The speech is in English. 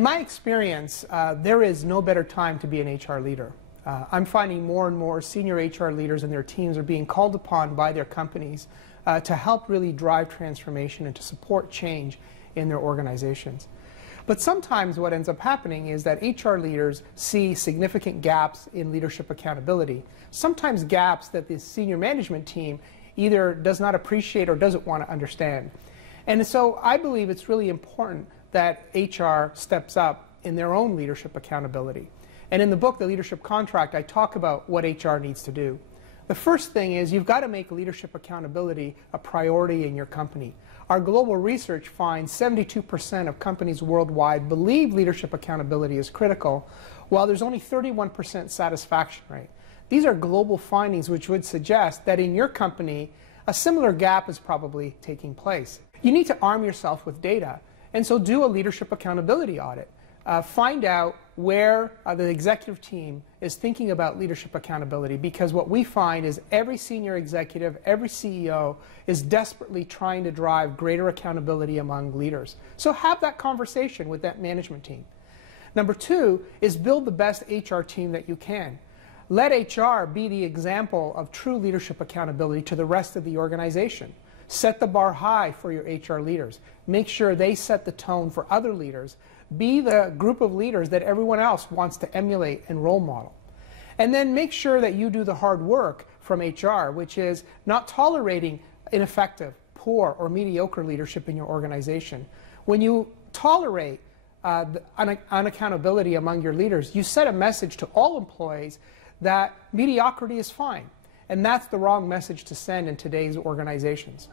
In my experience, there is no better time to be an HR leader. I'm finding more and more senior HR leaders and their teams are being called upon by their companies to help really drive transformation and to support change in their organizations. But sometimes what ends up happening is that HR leaders see significant gaps in leadership accountability, sometimes gaps that the senior management team either does not appreciate or doesn't want to understand. And so I believe it's really important that HR steps up in their own leadership accountability. And in the book, The Leadership Contract, I talk about what HR needs to do. The first thing is you've got to make leadership accountability a priority in your company. Our global research finds 72% of companies worldwide believe leadership accountability is critical, while there's only 31% satisfaction rate. These are global findings which would suggest that in your company, a similar gap is probably taking place. You need to arm yourself with data, and so do a leadership accountability audit. Find out where the executive team is thinking about leadership accountability, because what we find is every senior executive, every CEO is desperately trying to drive greater accountability among leaders. So have that conversation with that management team. Number two is build the best HR team that you can. Let HR be the example of true leadership accountability to the rest of the organization. Set the bar high for your HR leaders. Make sure they set the tone for other leaders. Be the group of leaders that everyone else wants to emulate and role model. And then make sure that you do the hard work from HR, which is not tolerating ineffective, poor, or mediocre leadership in your organization. When you tolerate unaccountability among your leaders, you set a message to all employees that mediocrity is fine. And that's the wrong message to send in today's organizations.